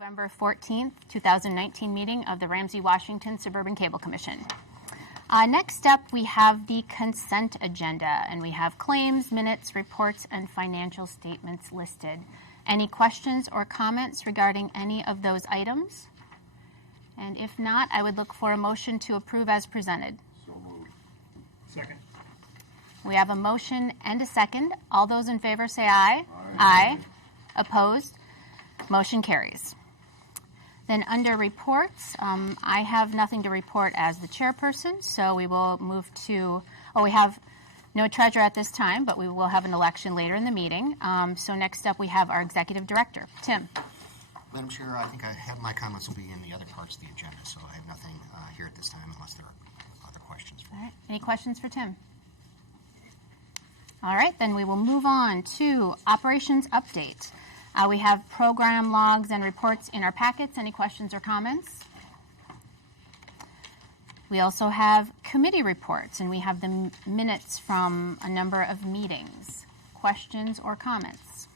November 14th, 2019 meeting of the Ramsey, Washington Suburban Cable Commission. Next up, we have the consent agenda, and we have claims, minutes, reports, and financial statements listed. Any questions or comments regarding any of those items? And if not, I would look for a motion to approve as presented. So moved. Second. We have a motion and a second. All those in favor say aye. Aye. Aye. Opposed? Motion carries. Then under reports, I have nothing to report as the chairperson, so we will move to, we have no treasurer at this time, but we will have an election later in the meeting. So next up we have our executive director, Tim. Madam Chair, I think my comments will be in the other parts of the agenda, so I have nothing here at this time unless there are other questions. All right. Any questions for Tim? All right, then we will move on to operations update. We have program logs and reports in our packets. Any questions or comments? We also have committee reports, and we have the minutes from a number of meetings. Questions or comments?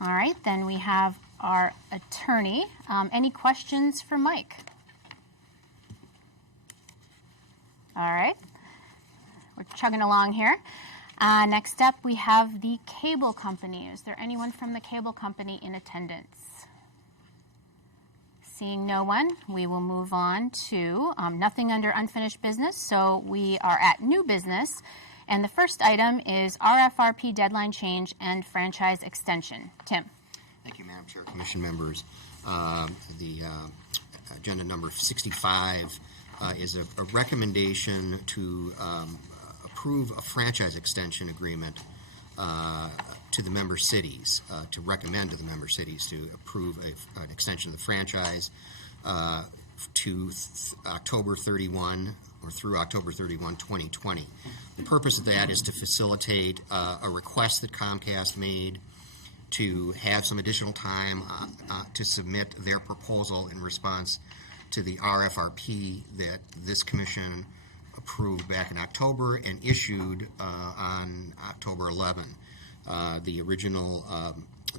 All right, then we have our attorney. Any questions for Mike? All right, we're chugging along here. Next up, we have the cable company. Is there anyone from the cable company in attendance? Seeing no one, we will move on to nothing under unfinished business, so we are at new business. And the first item is RFRP deadline change and franchise extension. Tim. Thank you, Madam Chair, Commission members. The agenda number 65 is a recommendation to approve a franchise extension agreement to the member cities, to recommend to the member cities to approve an extension of the franchise to October 31 or through October 31, 2020. The purpose of that is to facilitate a request that Comcast made to have some additional time to submit their proposal in response to the RFRP that this commission approved back in October and issued on October 11. The original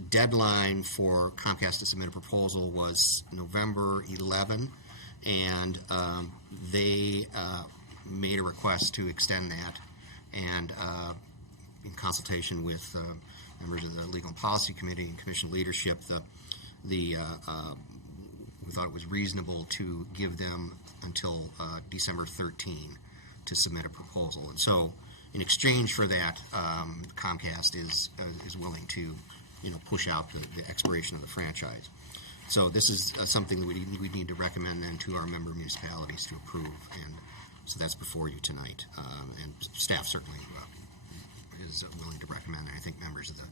deadline for Comcast to submit a proposal was November 11, and they made a request to extend that, and in consultation with members of the Legal and Policy Committee and Commission leadership, we thought it was reasonable to give them until December 13 to submit a proposal. And so in exchange for that, Comcast is willing to push out the expiration of the franchise. So this is something that we need to recommend then to our member municipalities to approve, and so that's before you tonight. And staff certainly is willing to recommend, and I think members of the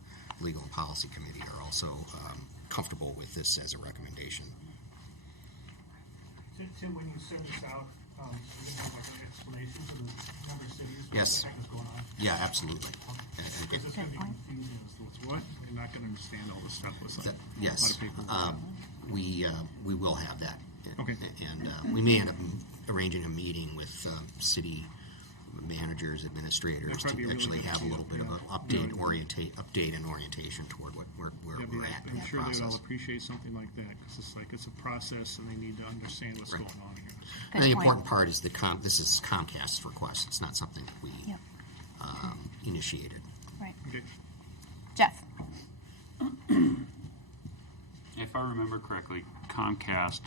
Legal and Policy Committee are also comfortable with this as a recommendation. Tim, when you send this out, you have like an explanation for the member cities? Yes. What the heck is going on? Yeah, absolutely. Because it's going to be confusing as to what's what. You're not going to understand all this stuff. Yes. We will have that. Okay. And we may end up arranging a meeting with city managers, administrators to actually have a little bit of an update and orientation toward where we're at in I'm that sure process. they would all appreciate something like that, because it's a process and they need to understand what's going on here. And the important part is this is Comcast's request. It's not something that we initiated. Right. Okay. Jeff. If I remember correctly, Comcast,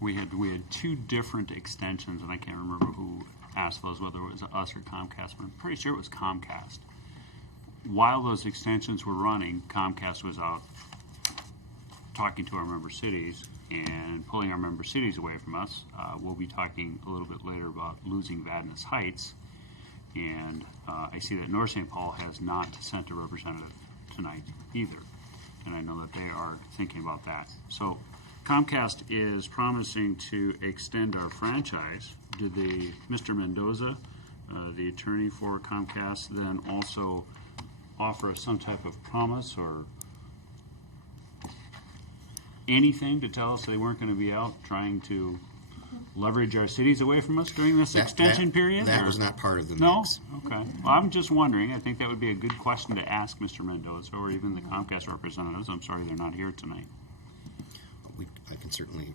we had two different extensions, and I can't remember who asked those, whether it was us or Comcast, but I'm pretty sure it was Comcast. While those extensions were running, Comcast was out talking to our member cities and pulling our member cities away from us. We'll be talking a little bit later about losing Vadnais Heights, and I see that North St. Paul has not sent a representative tonight either, and I know that they are thinking about that. So Comcast is promising to extend our franchise. Did Mr. Mendoza, the attorney for Comcast, then also offer us some type of promise or anything to tell us they weren't going to be out trying to leverage our cities away from us during this extension period? That or- was not part of the No? mix. Okay. Well, I'm just wondering. I think that would be a good question to ask Mr. Mendoza or even the Comcast representatives. I'm sorry they're not here tonight. I can certainly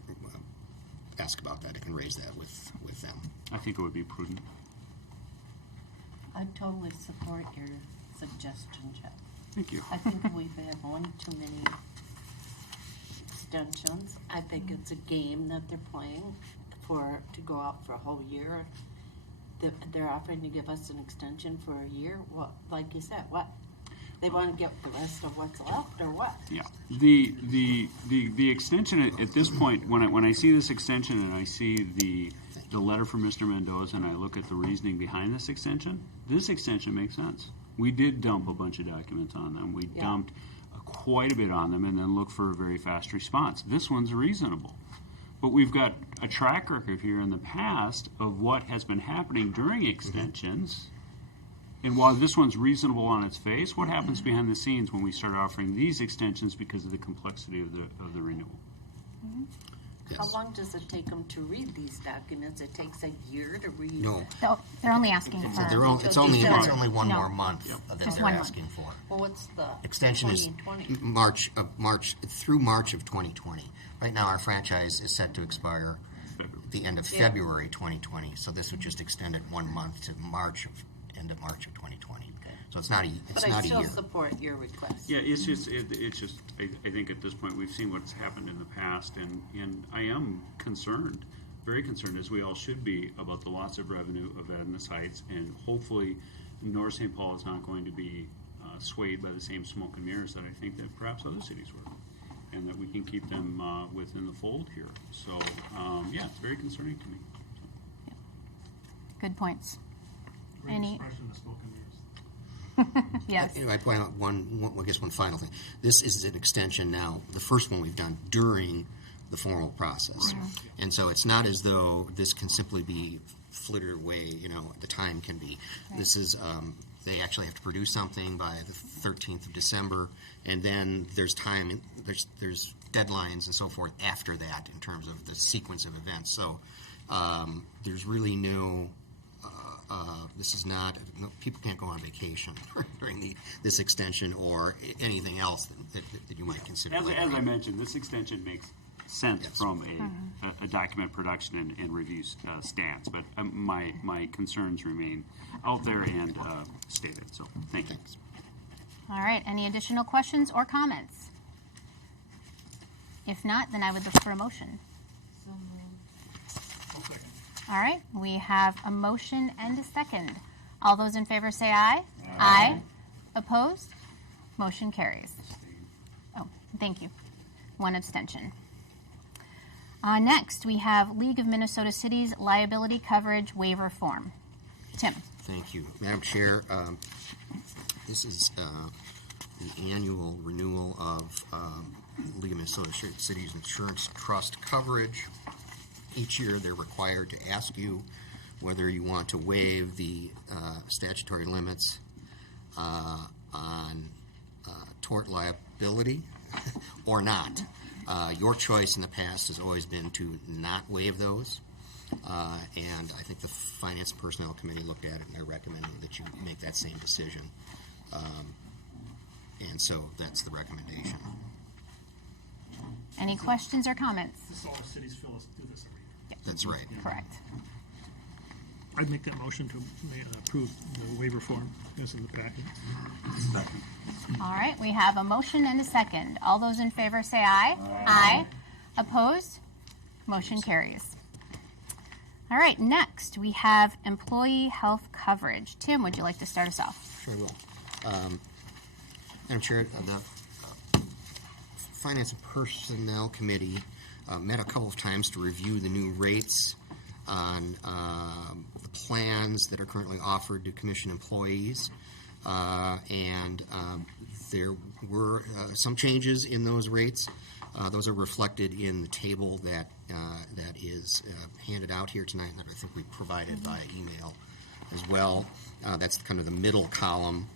ask about that. I can raise that with them. I think it would be prudent. I totally support your suggestion, Jeff. Thank you. I think we've had one too many extensions. I think it's a game that they're playing to go out for a whole year. They're offering to give us an extension for a year. What, like you said, what? They want to get the rest of what's left, or what? Yeah. The extension at this point, when I see this extension and I see the letter from Mr. Mendoza and I look at the reasoning behind this extension makes sense. We did dump a bunch of documents on them. We Yeah. dumped quite a bit on them and then looked for a very fast response. This one's reasonable. But we've got a track record here in the past of what has been happening during extensions. And while this one's reasonable on its face, what happens behind the scenes when we start offering these extensions because of the complexity of the renewal? Yes. How long does it take them to read these documents? It takes a year to read. No. They're only asking So for, it's only one No. more month that Just they're 1 month. asking for. Well, what's the Extension is 2020? March through March of 2020. Right now, our franchise is set to expire at the end of Yeah. February 2020. So this would just extend it 1 month to end of March of 2020. Okay. So it's not a But I not a still year. support your request. Yeah, it's just I think at this point we've seen what's happened in the past, and I am concerned, very concerned, as we all should be, about the loss of revenue of Agnes Heights, and hopefully North St. Paul is not going to be swayed by the same smoke and mirrors that I think that perhaps other cities were, and that we can keep them within the fold here. So yeah, it's very concerning to me. good points. Great Any- expression, the smoke and mirrors. Yes. You know, I point out one final thing. This is an extension now, the first one we've done during the formal process. And so it's not as though this can simply be flittered away, the time can be. Right. This is, they actually have to produce something by the 13th of December, and then there's time, there's deadlines and so forth after that in terms of the sequence of events. So there's really this is not, people can't go on vacation during this extension or anything else that you might consider. As I mentioned, this extension makes sense Yes. from a document production and review stance, but my concerns remain out there and stated. So thank you. Thanks. All right, any additional questions or comments? If not, then I would look for a motion. So I'll second. All right, we have a motion and a second. All those in favor say aye. Aye. Opposed? Motion carries. Oh, thank you. One abstention. Next, we have League of Minnesota Cities Liability Coverage Waiver Form. Tim. Thank you. Madam Chair, this is the annual renewal of League of Minnesota Cities Insurance Trust coverage. Each year they're required to ask you whether you want to waive the statutory limits on tort liability or not. Your choice in the past has always been to not waive those. And I think the Finance and Personnel Committee looked at it and they're recommending that you make that same decision. And so that's the recommendation. Any questions or comments? This is all the cities feel us do this every year. That's right. Correct. I'd make that motion to approve the waiver form as in the packet. All right, we have a motion and a second. All those in favor say aye. Aye. Opposed? Motion carries. All right, next we have employee health coverage. Tim, would you like to start us off? Sure will. Madam Chair, the Finance and Personnel Committee met a couple of times to review the new rates on the plans that are currently offered to commission employees. And there were some changes in those rates. Those are reflected in the table that is handed out here tonight, and that I think we provided by email as well. That's kind of the middle column.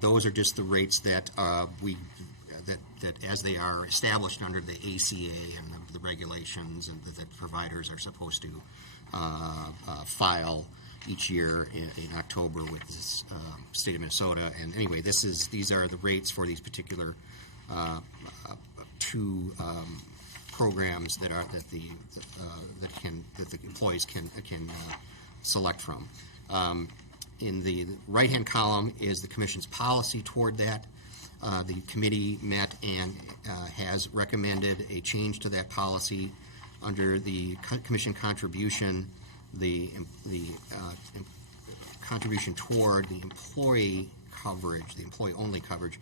Those are just the rates that that as they are established under the ACA and the the regulations and that providers are supposed to file each year in October with the state of Minnesota. And anyway, these are the rates for these particular two programs that the employees can select from. In the right-hand column is the Commission's policy toward that. The committee met and has recommended a change to that policy. Under the Commission contribution, the contribution toward the employee coverage, the employee-only coverage,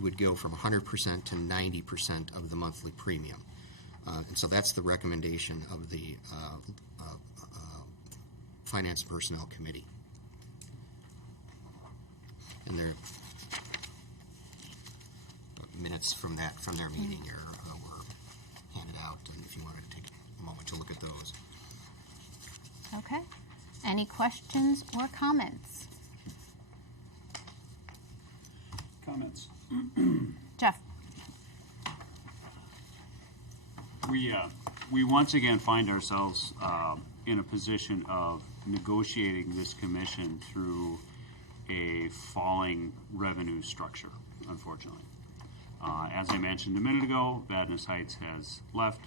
would go from 100% to 90% of the monthly premium. And so that's the recommendation of the Finance and Personnel Committee. And their minutes from their meeting were handed out, and if you wanted to take a moment to look at those. Okay. Any questions or comments? Comments? Jeff? We once again find ourselves in a position of negotiating this commission through a falling revenue structure, unfortunately. As I mentioned a minute ago, Vadnais Heights has left,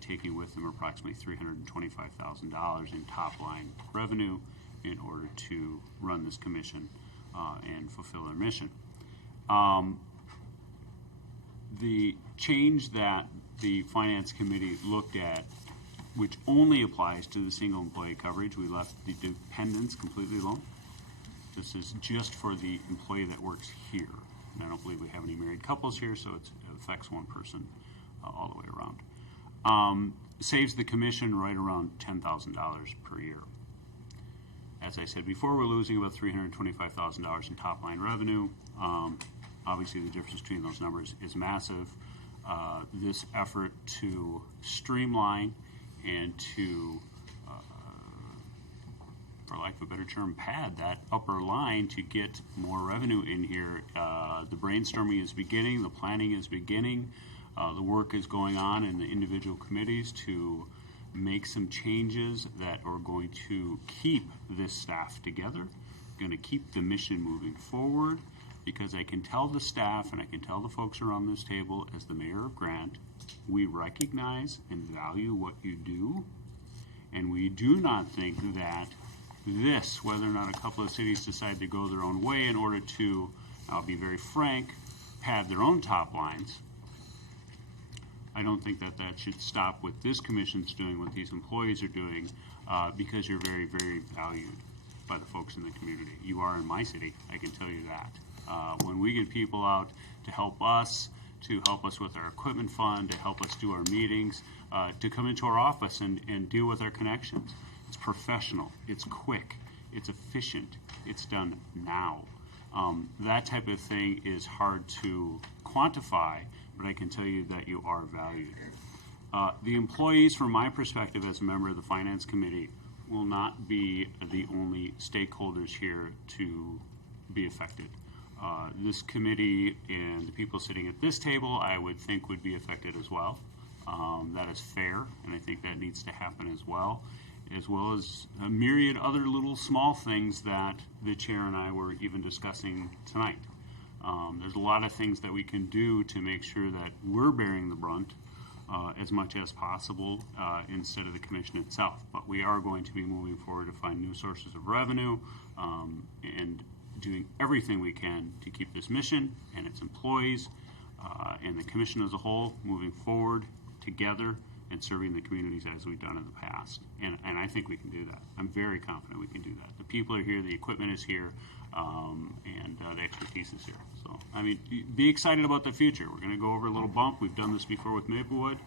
taking with them approximately $325,000 in top-line revenue in order to run this commission and fulfill their mission. The change that the Finance Committee looked at, which only applies to the single employee coverage, we left the dependents completely alone. This is just for the employee that works here. And I don't believe we have any married couples here, so it affects one person all the way around. Saves the commission right around $10,000 per year. As I said before, we're losing about $325,000 in top-line revenue. Obviously, the difference between those numbers is massive. This effort to streamline and to, for lack of a better term, pad that upper line to get more revenue in here. The brainstorming is beginning, the planning is beginning, the work is going on in the individual committees to make some changes that are going to keep this staff together, going to keep the mission moving forward, because I can tell the staff and I can tell the folks around this table, as the mayor of Grant, we recognize and value what you do, and we do not think that this, whether or not a couple of cities decide to go their own way in order to, I'll be very frank, pad their own top lines, I don't think that that should stop what this commission's doing, what these employees are doing, because you're very, very valued by the folks in the community. You are in my city, I can tell you that. When we get people out to help us with our equipment fund, to help us do our meetings, to come into our office and deal with our connections. It's professional, it's quick, it's efficient, it's done now. That type of thing is hard to quantify, but I can tell you that you are valued. The employees, from my perspective as a member of the Finance Committee, will not be the only stakeholders here to be affected. This committee and the people sitting at this table, I would think, would be affected as well. That is fair, and I think that needs to happen as well as a myriad other little small things that the chair and I were even discussing tonight. There's a lot of things that we can do to make sure that we're bearing the brunt as much as possible instead of the commission itself. But we are going to be moving forward to find new sources of revenue and doing everything we can to keep this mission and its employees and the commission as a whole moving forward together and serving the communities as we've done in the past. And I think we can do that. I'm very confident we can do that. The people are here, the equipment is here, and the expertise is here. So, I mean, be excited about the future. We're going to go over a little bump. We've done this before with Maplewood,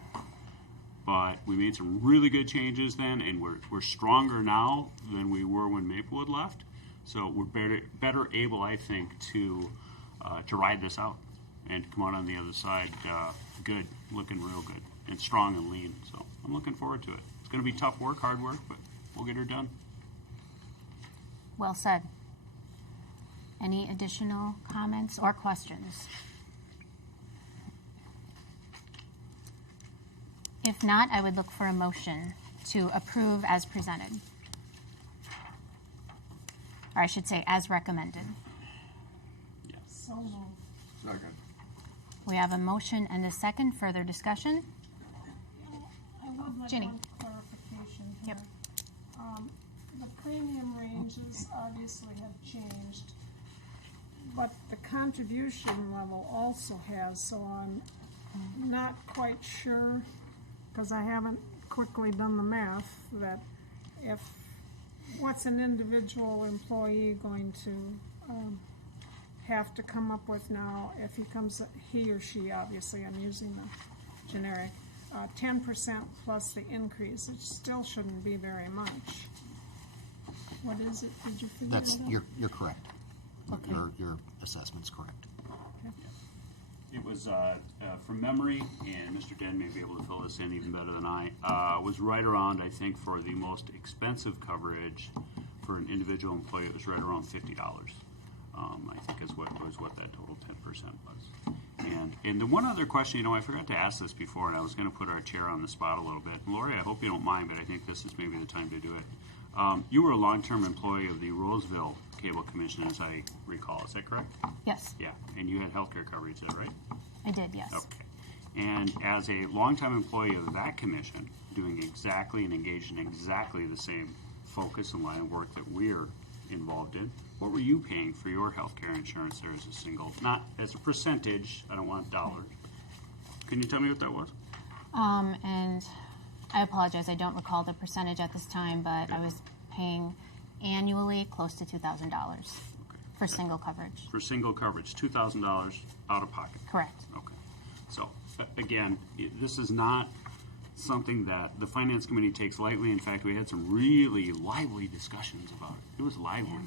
but we made some really good changes then, and we're stronger now than we were when Maplewood left. So we're better able, I think, to ride this out and to come out on the other side good, looking real good, and strong and lean. So I'm looking forward to it. It's going to be tough work, hard work, but we'll get her done. Well said. Any additional comments or questions? If not, I would look for a motion to approve as presented. Or I should say, as recommended. So moved. Second. We have a motion and a second. Further discussion? I would like Ginny. one clarification here. Yep. The premium ranges obviously have changed, but the contribution level also has, so I'm not quite sure, because I haven't quickly done the math, that if, what's an individual employee going to have to come up with now if he or she, obviously, I'm using the generic, 10% plus the increase, it still shouldn't be very much. What is it? Did you figure That's, it out? you're correct. Okay. Your assessment's correct. It was, from memory, and Mr. Den may be able to fill this in even better than I, was right around, I think, for the most expensive coverage for an individual employee, it was right around $50. I think is what that total 10% was. And the one other question, I forgot to ask this before, and I was going to put our chair on the spot a little bit. Lori, I hope you don't mind, but I think this is maybe the time to do it. You were a long-term employee of the Roseville Cable Commission, as I recall. Is that correct? Yes, Yeah, and you had healthcare coverage, is that right? I did, yes. Okay. And as a longtime employee of that commission, doing exactly and engaged in exactly the same focus and line of work that we're involved in, what were you paying for your healthcare insurance there as a single, not as a percentage, I don't want dollars. Can you tell me what that was? And I apologize, I don't recall the percentage at this time, but I was paying annually close to $2,000 for single coverage. For single coverage, $2,000 out of pocket. Correct. Okay. So, again, this is not something that the Finance Committee takes lightly. In fact, we had some really lively discussions about it. It was lively.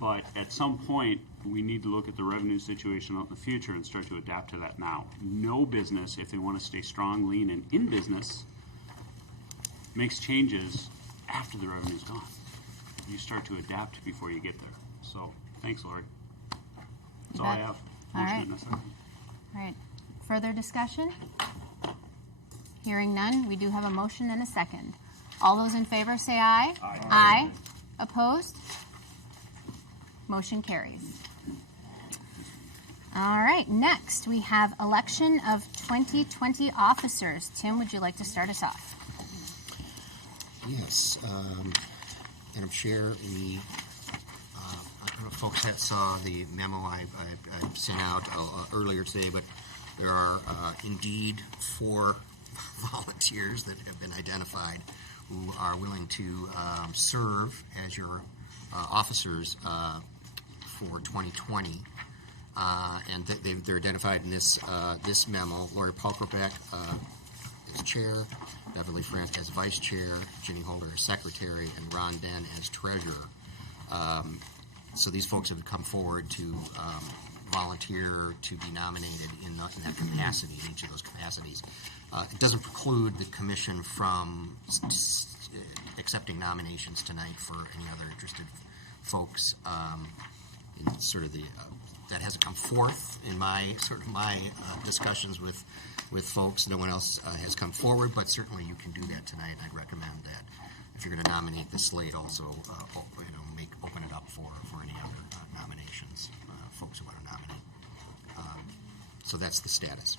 But at some point, we need to look at the revenue situation out in the future and start to adapt to that now. No business, if they want to stay strong, lean, and in business, makes changes after the revenue's gone. You start to adapt before you get there. So, thanks, Lori. That's all I bet. have. All Motion right. and a second. All right. Further discussion? Hearing none, we do have a motion and a second. All those in favor say aye. Aye. Aye. Opposed? Motion carries. All right, next we have election of 2020 officers. Tim, would you like to start us off? Yes, Madam Chair, I don't know if folks that saw the memo I sent out earlier today, but there are indeed 4 volunteers that have been identified who are willing to serve as your officers for 2020. And they're identified in this memo. Lori Polkerbeck as chair, Beverly France as vice chair, Ginny Holder as secretary, and Ron Den as treasurer. So these folks have come forward to volunteer to be nominated in that capacity, in each of those capacities. It doesn't preclude the commission from accepting nominations tonight for any other interested folks. In sort of the that hasn't come forth in my discussions with folks. No one else has come forward, but certainly you can do that tonight. I'd recommend that if you're going to nominate the slate, also open it up for any other nominations, folks who want to nominate. So that's the status.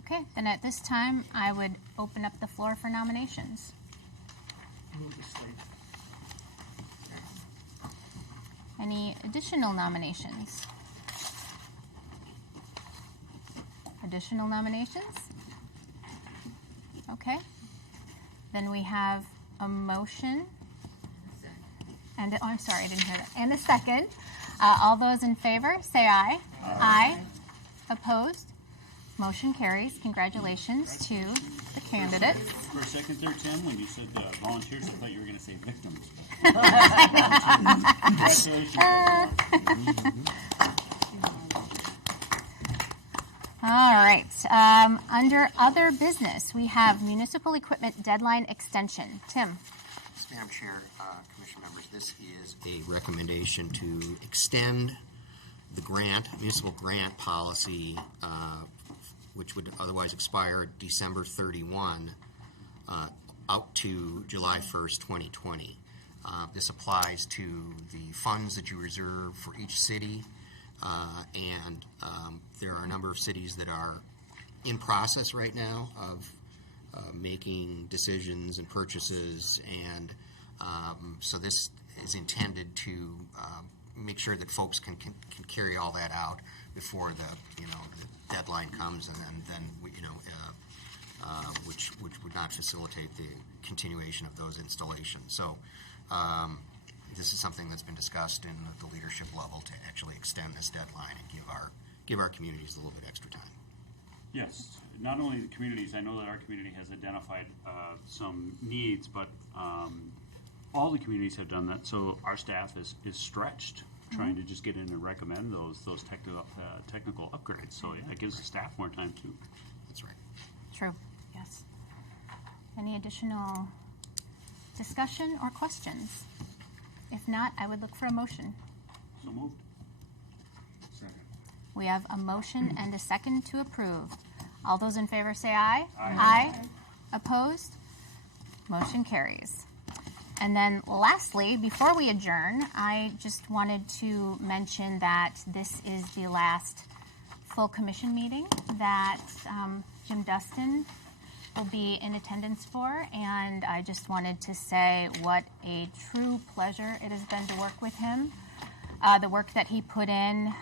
Okay, then at this time, I would open up the floor for nominations. Move the slate. Any additional nominations? Additional nominations? Okay. Then we have a motion. And, oh, I'm sorry, I didn't hear that. And a second. All those in favor, say aye. Aye. Opposed? Motion carries. Congratulations to the candidates. For a second there, Tim, when you said volunteers, I thought you were going to say victims. All right. Under other business, we have municipal equipment deadline extension. Tim. Madam Chair, Commission members, this is a recommendation to extend the municipal grant policy which would otherwise expire December 31, out to July 1st, 2020. This applies to the funds that you reserve for each city, and there are a number of cities that are in process right now of making decisions and purchases, and so this is intended to make sure that folks can carry all that out before the deadline comes, and then which would not facilitate the continuation of those installations. So this is something that's been discussed in the leadership level to actually extend this deadline and give our communities a little bit extra time. Yes, not only the communities, I know that our community has identified some needs, but all the communities have done that, so our staff is stretched trying to just get in and recommend those technical upgrades. So it gives the staff more time too. That's right. True, yes. Any additional discussion or questions? If not, I would look for a motion. So moved. We have a motion and a second to approve. All those in favor say aye. Aye. Opposed? Motion carries. And then lastly, before we adjourn, I just wanted to mention that this is the last full commission meeting that Jim Dustin will be in attendance for, and I just wanted to say what a true pleasure it has been to work with him. The work that he put in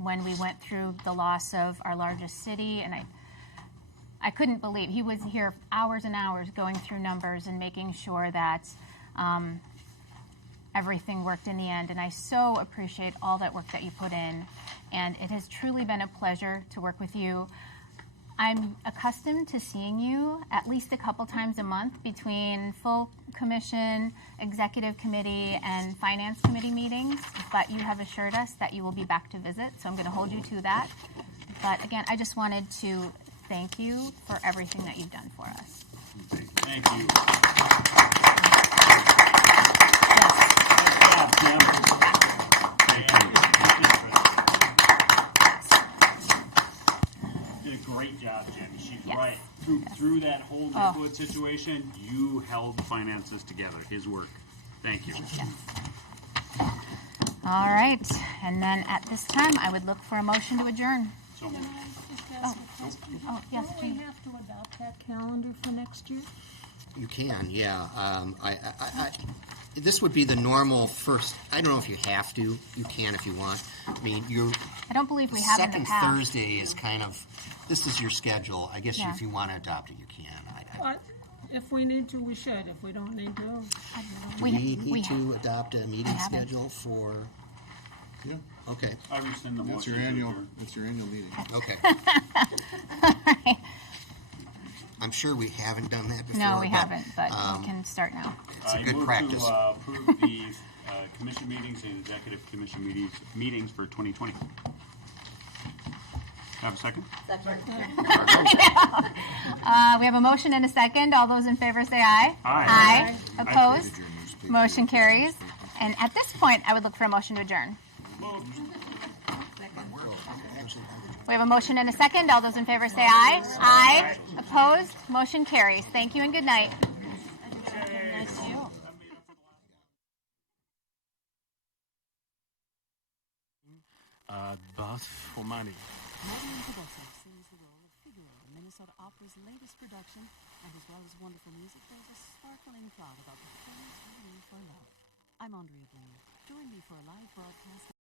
when we went through the loss of our largest city, and I couldn't believe he was here hours and hours going through numbers and making sure that everything worked in the end. And I so appreciate all that work that you put in, and it has truly been a pleasure to work with you. I'm accustomed to seeing you at least a couple times a month between full commission, executive committee, and finance committee meetings, but you have assured us that you will be back to visit, so I'm going to hold you to that. But again, I just wanted to thank you for everything that you've done for us. Thank you. Did a great job, Jimmy. She's Yes. right. Through that whole Maplewood situation, you held the finances together. His work. Thank you. Yes. All right, and then at this time, I would look for a motion to adjourn. So Can moved. I just ask a question? Oh, yes, Don't we please. have to adopt that calendar for next year? You can, yeah. This would be the normal first. I don't know if you have to. You can if you want. I mean, your I don't believe we have in the second past. Thursday is kind of. This is your schedule. I guess Yeah. if you want to adopt it, you can. But if we need to, we should. If we don't need to, Do we need to adopt a meeting haven't. schedule for? Yeah, Okay. I rescind the that's motion. your to annual, adjourn. that's your annual meeting. Okay. I'm sure we haven't done that before. No, we but, haven't, but we can start now. It's a I good move practice. to approve the commission meetings and executive commission meetings for 2020. Have a second? We have a motion and a second. All those in favor say aye. Aye. Opposed? Motion carries. And at this point, I would look for a motion to adjourn. We have a motion and a second. All those in favor say aye. Aye. Opposed? Motion carries. Thank you and good night. Boss for money. Madeline Tedesco sings the role of Figaro in Minnesota Opera's latest production, and as well as wonderful music, there's a sparkling plot about the feelings we need for love. I'm Andrea Blaine. Join me for a live broadcast